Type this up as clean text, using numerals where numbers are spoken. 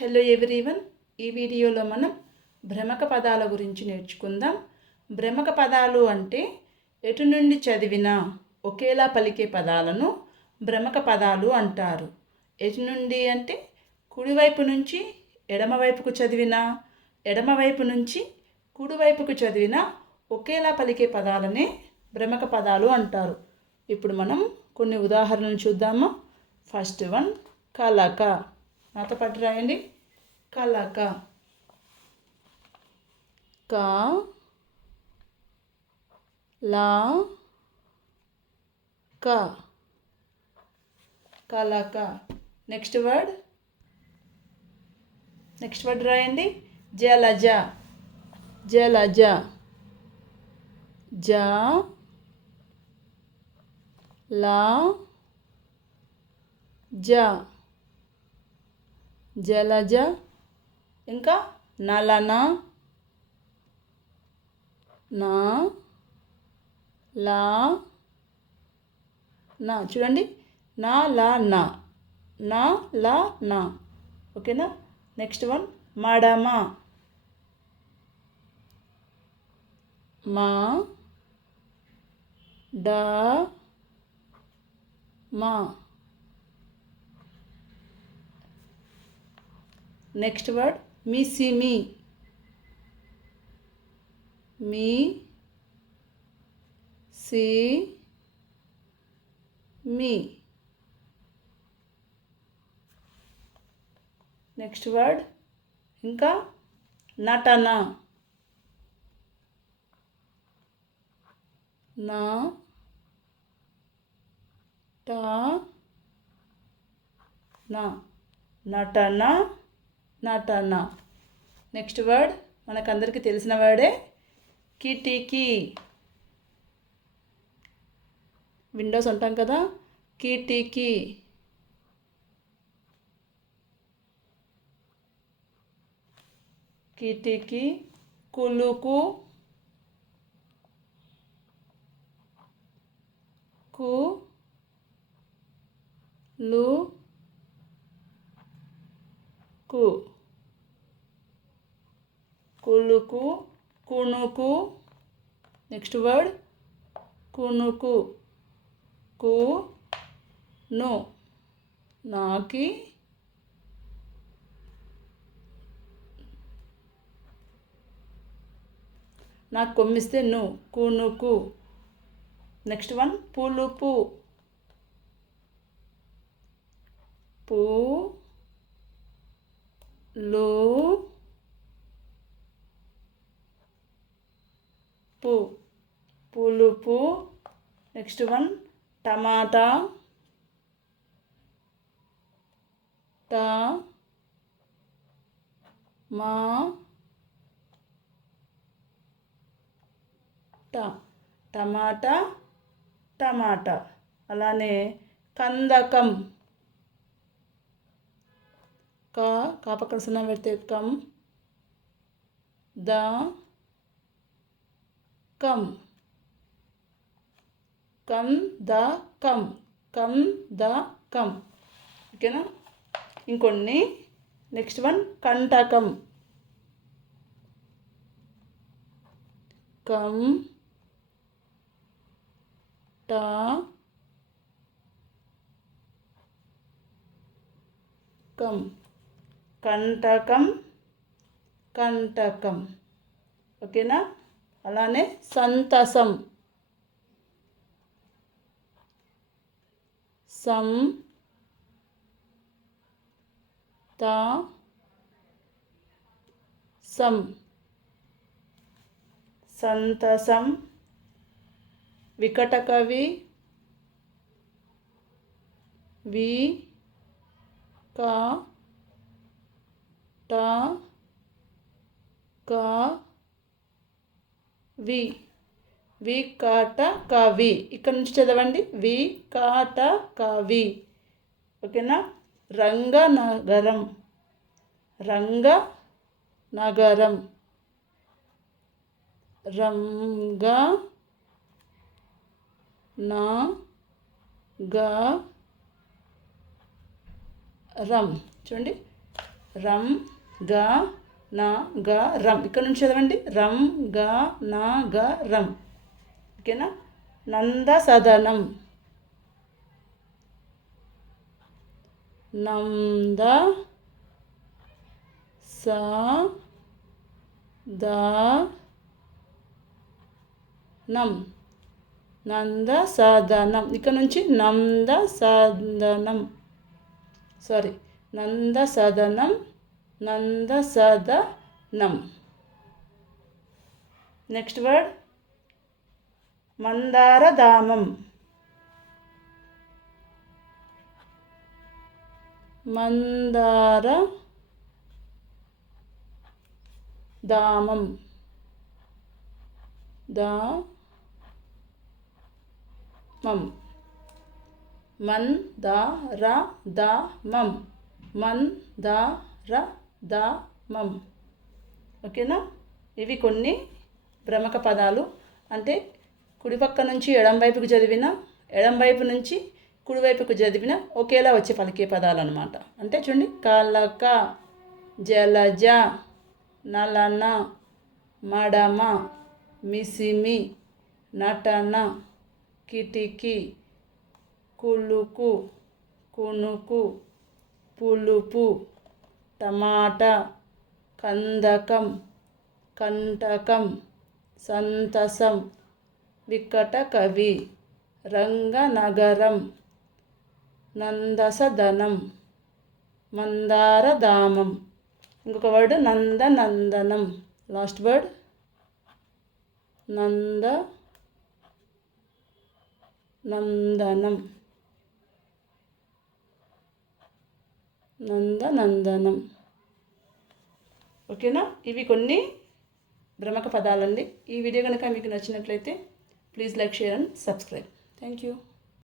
Hello everyone, ఈ వీడియోలో మనం భ్రమక పదాల గురించి నేర్చుకుందాం. భ్రమక పదాలు అంటే ఎటు నుండి చదివినా ఒకేలా పలికే పదాలను భ్రమక పదాలు అంటారు. ఎటు నుండి అంటే కుడివైపు నుంచి ఎడమవైపుకు చదివినా, ఎడమవైపు నుంచి కుడివైపుకు చదివినా ఒకేలా పలికే పదాలనే భ్రమక పదాలు అంటారు. ఇప్పుడు మనం కొన్ని ఉదాహరణలు చూద్దాము. ఫస్ట్ వన్ కలక. నాతో పాటు రాయండి. కలక. క లా క కలక. నెక్స్ట్ వర్డ్ రాయండి. జలజ. జలజ. జ లా జ. జలజ. ఇంకా నలన. నా లా నా. చూడండి, నా లా నా. నా లా నా. ఓకేనా. నెక్స్ట్ వన్ మడమ. మా డా మా. నెక్స్ట్ వర్డ్ మిసిమి. మీ సి మీ. నెక్స్ట్ వర్డ్ ఇంకా నటన. నా టా నా. నటన. నటన. నెక్స్ట్ వర్డ్ మనకందరికీ తెలిసిన వర్డే కిటికీ. విండోస్ అంటాం కదా, కిటికీ. కిటికీ. కులుకు. కు లు కు. కులుకు. కునుకు. నెక్స్ట్ వర్డ్ కునుకు. కు ను. నాకి నాకు కొమ్మిస్తే ను. కునుకు. నెక్స్ట్ వన్ పులుపు. పు లు పు. పులుపు. నెక్స్ట్ వన్ టమాటా. ట మా ట. టమాటా. టమాటా. అలానే కందకం. కాపకం సున్నా పెడితే కం. ద కం. కం ద కం. కం ద కం. ఓకేనా. ఇంకొన్ని. Next one కంటకం. కం ట కం. కంటకం. కంటకం. ఓకేనా. అలానే సంతసం. సం త సం. సంతసం. వికటకవి. వి క ట క వి. వికట కవి. ఇక్కడ నుంచి చదవండి. వికట కవి. ఓకేనా. రంగనగరం. రంగనగరం. రంగ నా గ రం. చూడండి, రం గ నా గ రం. ఇక్కడ నుంచి చదవండి. రం గ నా గ రం. ఓకేనా. నందసదనం. నంద స ద నం. నందసదనం. ఇక్కడ నుంచి నందసదనం. నందసదనం. నందసదనం. Next word మందారధామం. మందారధామం. దామం. మందారధామం. మందారధామం. ఓకేనా. ఇవి కొన్ని భ్రమక పదాలు. అంటే కుడిపక్క నుంచి ఎడం వైపుకు చదివిన, ఎడం వైపు నుంచి కుడివైపుకు చదివిన ఒకేలా వచ్చే పలికే పదాలు అన్నమాట. అంటే చూడండి, కలక, జలజ, నలన, మడమ, మిసిమి, నటన, కిటికీ, కులుకు, కునుకు, పులుపు, టమాటా, కందకం, కంటకం, సంతసం, వికట కవి, రంగనగరం, నందసదనం, మందారధామం. ఇంకొక వర్డ్ నందనందనం. లాస్ట్ వర్డ్ నందనందనం. నందనందనం. ఓకేనా. ఇవి కొన్ని భ్రమక పదాలండి. ఈ వీడియో కనుక మీకు నచ్చినట్లయితే please like, share and subscribe. Thank you.